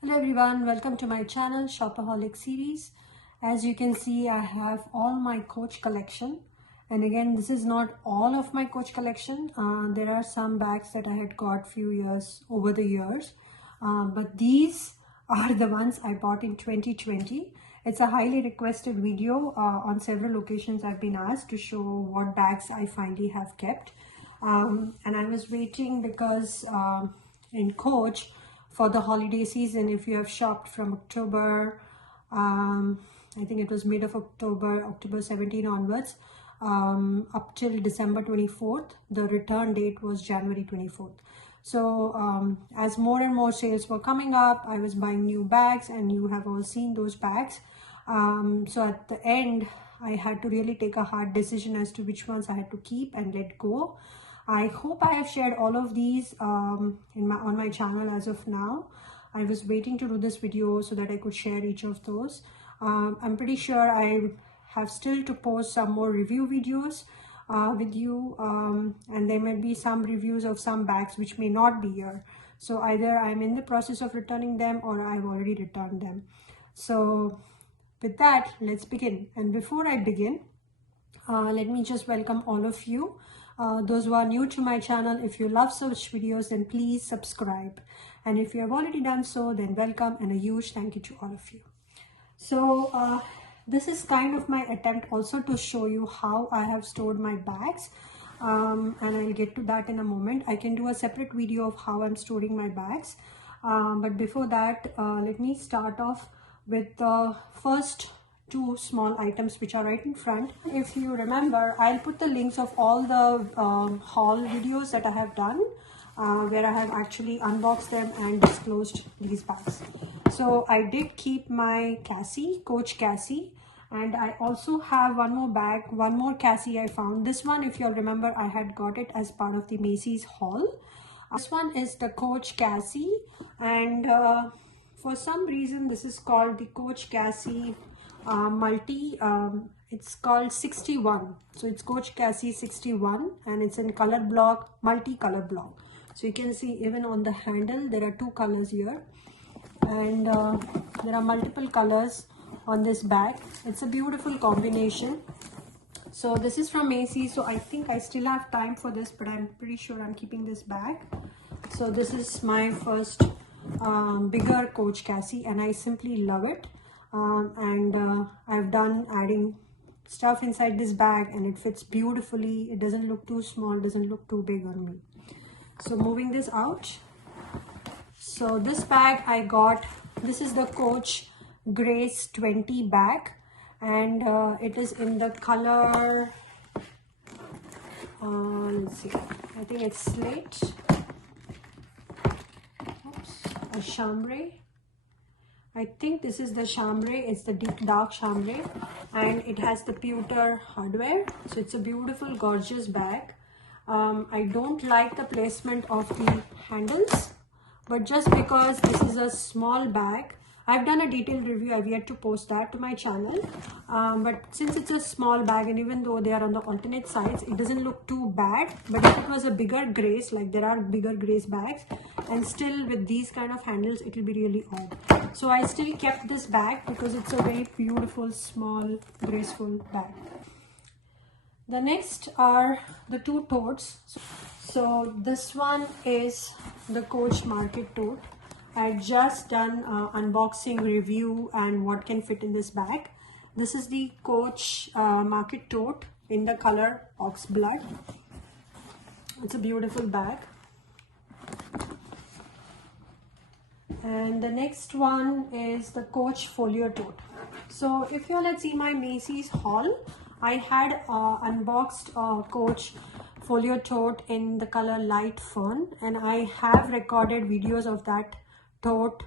Hello everyone, welcome to my channel Shopaholic series. As you can see, I have all my Coach collection, and again this is not all of my Coach collection. There are some bags that I had got few years over the years, but these are the ones I bought in 2020. It's a highly requested video. On several occasions I've been asked to show what bags I finally have kept, and I was waiting because in Coach for the holiday season, if you have shopped from October, I think it was mid of October 17 onwards, up till December 24th, the return date was January 24th. So as more and more sales were coming up, I was buying new bags, and you have all seen those bags. So at the end, I had to really take a hard decision as to which ones I had to keep and let go. I hope I have shared all of these on my channel as of now. I was waiting to do this video so that I could share each of those. I'm pretty sure I have still to post some more review videos with you, and there may be some reviews of some bags which may not be here. So either I'm in the process of returning them or I've already returned them. So with that, let's begin. And before I begin, let me just welcome all of you. Those who are new to my channel, if you love such videos, then please subscribe. And if you have already done so, then welcome and a huge thank you to all of you. So this is kind of my attempt also to show you how I have stored my bags. And I'll get to that in a moment. I can do a separate video of how I'm storing my bags. But before that, let me start off with the first two small items which are right in front. If you remember, I'll put the links of all the haul videos that I have done, where I have actually unboxed them and disclosed these bags. So I did keep my Cassie, Coach Cassie, and I also have one more bag, one more Cassie I found. This one, if you'll remember, I had got it as part of the Macy's haul. This one is the Coach Cassie, and for some reason this is called the Coach Cassie it's called 61. So it's Coach Cassie 61, and it's in color block, multi-color block. So you can see even on the handle there are two colors here, and there are multiple colors on this bag. It's a beautiful combination. So this is from Macy's, so I think I still have time for this, but I'm pretty sure I'm keeping this bag. So this is my first bigger Coach Cassie, and I simply love it. I've done adding stuff inside this bag, and it fits beautifully. It doesn't look too small, doesn't look too big on me. So moving this out. So this bag I got, this is the Coach Grace 20 bag, and it is in the color, let's see, I think it's slate, a chambray. I think this is the chambray. It's the deep dark chambray, and it has the pewter hardware. So it's a beautiful, gorgeous bag. I don't like the placement of the handles, but just because this is a small bag, I've done a detailed review. I've yet to post that to my channel, but since it's a small bag, and even though they are on the alternate sides, it doesn't look too bad. But if it was a bigger Grace, like there are bigger Grace bags, and still with these kind of handles, it will be really odd. So I still kept this bag because it's a very beautiful, small, graceful bag. The next are the two totes. So this one is the Coach Market tote. I just done unboxing review and what can fit in this bag. This is the Coach Market tote in the color ox blood. It's a beautiful bag. And the next one is the Coach Folio tote. So if you all had seen my Macy's haul, I had unboxed Coach Folio tote in the color light fern, and I have recorded videos of that tote,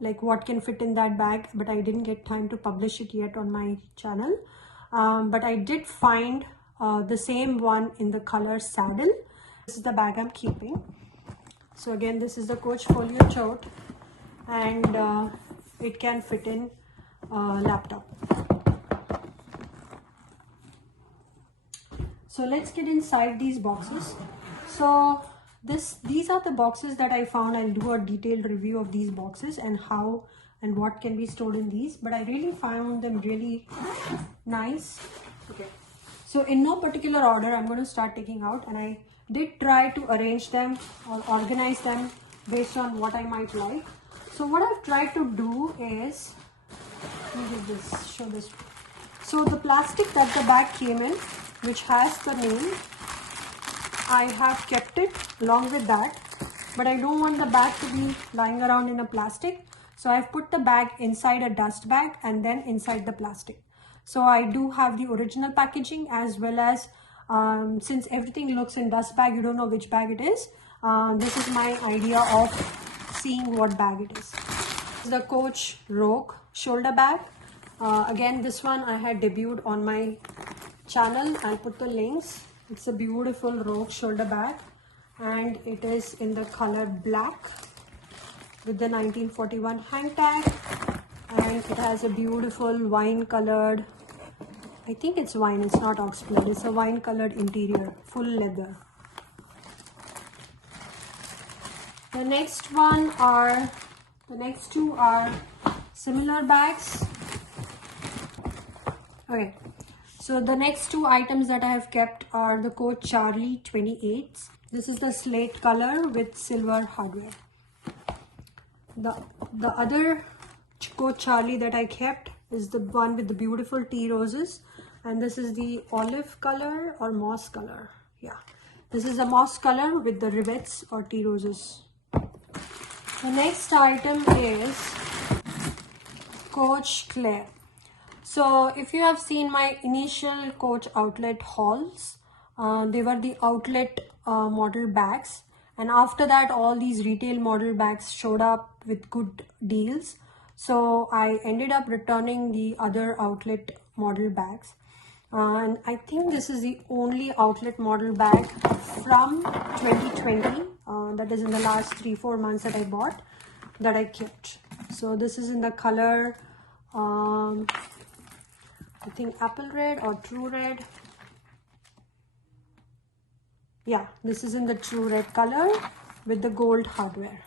like what can fit in that bag, but I didn't get time to publish it yet on my channel. But I did find the same one in the color saddle. This is the bag I'm keeping. So again, this is the Coach Folio tote, and it can fit in laptop. So let's get inside these boxes. So these are the boxes that I found. I'll do a detailed review of these boxes and how and what can be stored in these, but I really found them really nice. Okay, so in no particular order, I'm going to start taking out, and I did try to arrange them or organize them based on what I might like. So what I've tried to do is, let me give this, show this. So the plastic that the bag came in, which has the name, I have kept it along with that, but I don't want the bag to be lying around in a plastic. So I've put the bag inside a dust bag and then inside the plastic. So I do have the original packaging, as well as since everything looks in dust bag, you don't know which bag it is. This is my idea of seeing what bag it is. This is the Coach Rogue shoulder bag. Again, this one I had debuted on my channel. I'll put the links. It's a beautiful Rogue shoulder bag, and it is in the color black with the 1941 hang tag, and it has a beautiful wine colored, I think it's wine, it's not oxblood, it's a wine colored interior, full leather. The next two are similar bags. Okay, so the next two items that I have kept are the Coach Charlie 28s. This is the slate color with silver hardware. The other Coach Charlie that I kept is the one with the beautiful tea roses, and this is the olive color or moss color. Yeah, this is a moss color with the rivets or tea roses. The next item is Coach Claire. So if you have seen my initial Coach outlet hauls, they were the outlet model bags, and after that all these retail model bags showed up with good deals. So I ended up returning the other outlet model bags, and I think this is the only outlet model bag from 2020, that is in the last 3-4 months that I bought, that I kept. So this is in the color I think apple red or true red. Yeah, this is in the true red color with the gold hardware.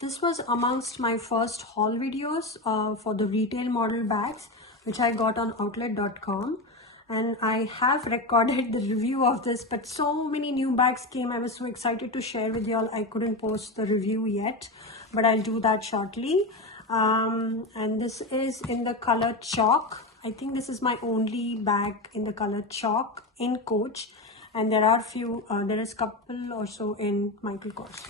This was amongst my first haul videos for the retail model bags, which I got on outlet.com, and I have recorded the review of this, but so many new bags came. I was so excited to share with y'all. I couldn't post the review yet, but I'll do that shortly. And this is in the color chalk. I think this is my only bag in the color chalk in Coach, and there are there is couple or so in Michael Kors.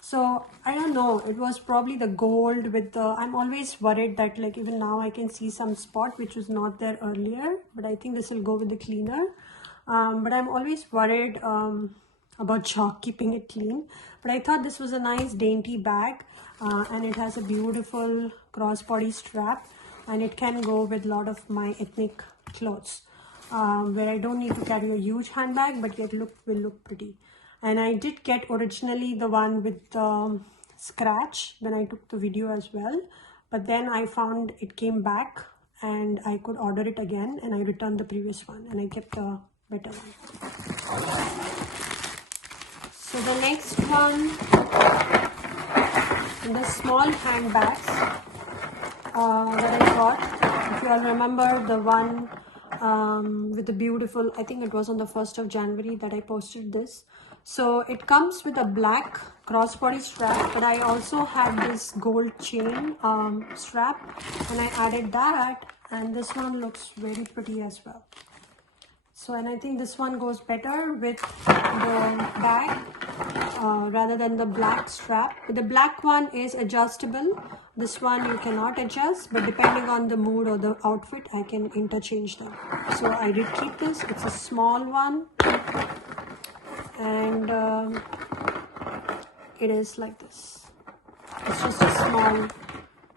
So I don't know, it was probably the gold with the, I'm always worried that like even now I can see some spot which was not there earlier, but I think this will go with the cleaner. But I'm always worried about chalk, keeping it clean. But I thought this was a nice dainty bag, and it has a beautiful crossbody strap, and it can go with a lot of my ethnic clothes, where I don't need to carry a huge handbag, but yet will look pretty. And I did get originally the one with the scratch when I took the video as well, but then I found it came back and I could order it again, and I returned the previous one and I kept the better one. So the next one, the small handbags that I got. If you all remember the one with the beautiful, I think it was on the 1st of January that I posted this. So it comes with a black crossbody strap, but I also had this gold chain strap, and I added that, and this one looks very pretty as well. So, and I think this one goes better with the bag rather than the black strap. The black one is adjustable. This one you cannot adjust, but depending on the mood or the outfit, I can interchange them. So I did keep this. It's a small one, and it is like this. It's just a small,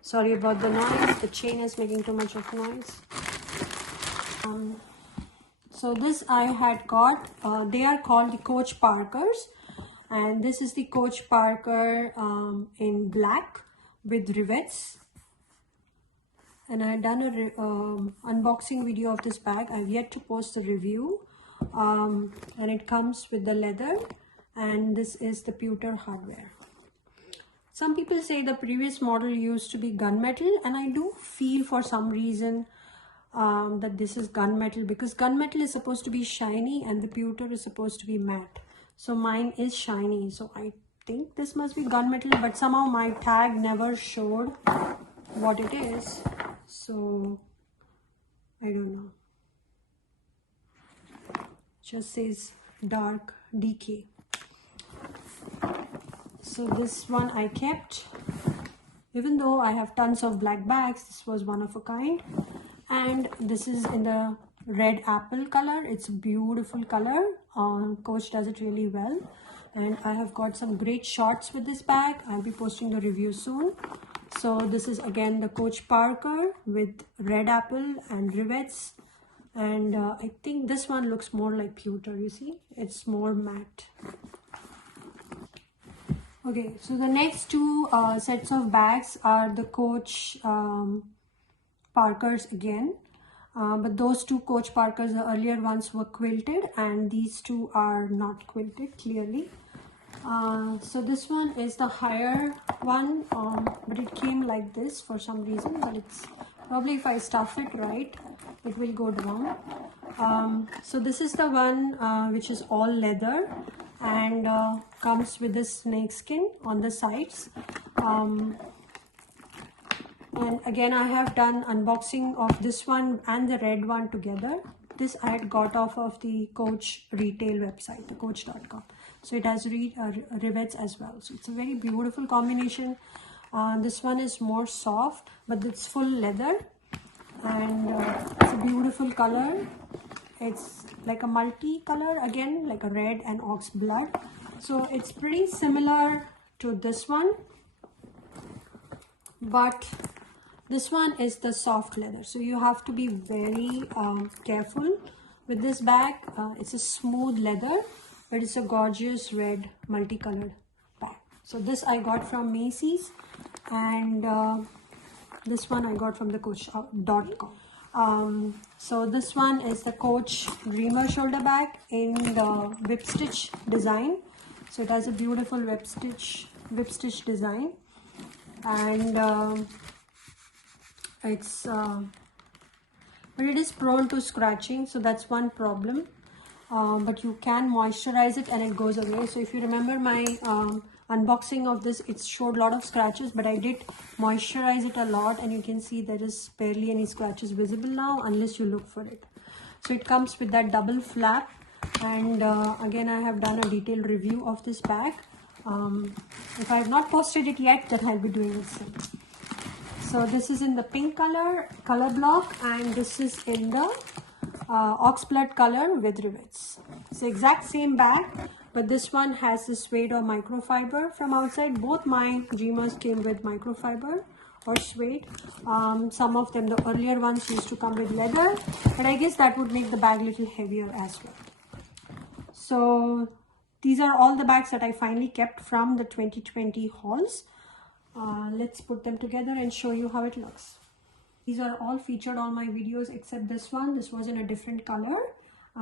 sorry about the noise, the chain is making too much of noise. So this I had got, they are called the Coach Parkers, and this is the Coach Parker in black with rivets. And I had done a unboxing video of this bag. I've yet to post the review, and it comes with the leather, and this is the pewter hardware. Some people say the previous model used to be gunmetal, and I do feel for some reason that this is gunmetal, because gunmetal is supposed to be shiny and the pewter is supposed to be matte. So mine is shiny, so I think this must be gunmetal, but somehow my tag never showed what it is, so I don't know. Just says dark DK. So this one I kept, even though I have tons of black bags. This was one of a kind, and this is in the red apple color. It's a beautiful color. Coach does it really well, and I have got some great shots with this bag. I'll be posting the review soon. So this is again the Coach Parker with red apple and rivets, and I think this one looks more like pewter. You see, it's more matte. Okay, so the next two sets of bags are the Coach Parkers again, but those two Coach Parkers, the earlier ones, were quilted, and these two are not quilted clearly. So this one is the higher one, but it came like this for some reason, but it's probably, if I stuff it right, it will go down. So this is the one which is all leather and comes with the snake skin on the sides. And again, I have done unboxing of this one and the red one together. This I had got off of the Coach retail website, the coach.com. So it has rivets as well. So it's a very beautiful combination. This one is more soft, but it's full leather, and it's a beautiful color. It's like a multi-color, again, like a red and ox blood. So it's pretty similar to this one, but this one is the soft leather. So you have to be very careful with this bag. It's a smooth leather, but it's a gorgeous red multicolored bag. So this I got from Macy's, and this one I got from the Coach.com. So this one is the Coach Dreamer shoulder bag in the whip stitch design. So it has a beautiful whip stitch design, and but it is prone to scratching, so that's one problem. But you can moisturize it and it goes away. So if you remember my unboxing of this, it showed a lot of scratches, but I did moisturize it a lot, and you can see there is barely any scratches visible now unless you look for it. So it comes with that double flap, and again, I have done a detailed review of this bag. If I have not posted it yet, then I'll be doing it soon. So this is in the pink color block, and this is in the oxblood color with rivets. It's the exact same bag, but this one has this suede or microfiber from outside. Both my Dreamers came with microfiber or suede. Some of them, the earlier ones, used to come with leather, but I guess that would make the bag a little heavier as well. So these are all the bags that I finally kept from the 2020 hauls. Let's put them together and show you how it looks. These are all featured on my videos except this one. This was in a different color. I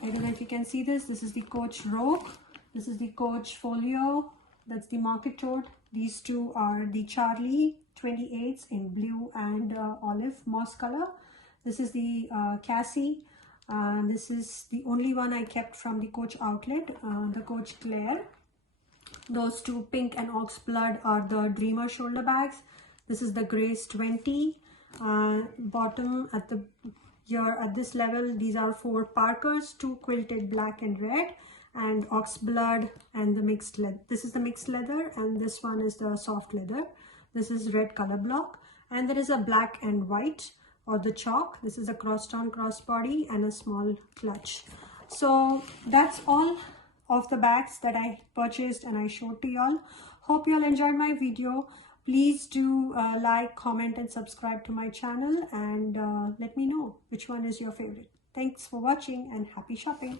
don't know if you can see this. This is the Coach Rogue. This is the Coach Folio. That's the Market Toad. These two are the Charlie 28s in blue and olive moss color. This is the Cassie. This is the only one I kept from the Coach outlet, the Coach Claire. Those two, pink and oxblood, are the Dreamer shoulder bags. This is the Grace 20. Bottom at the here at this level, these are 4 Parkers, 2 quilted black and red, and oxblood and the mixed leather. This is the mixed leather, and this one is the soft leather. This is red color block, and there is a black and white or the chalk. This is a cross-town crossbody and a small clutch. So that's all of the bags that I purchased and I showed to y'all. Hope you all enjoyed my video. Please do like, comment and subscribe to my channel, and let me know which one is your favorite. Thanks for watching and happy shopping.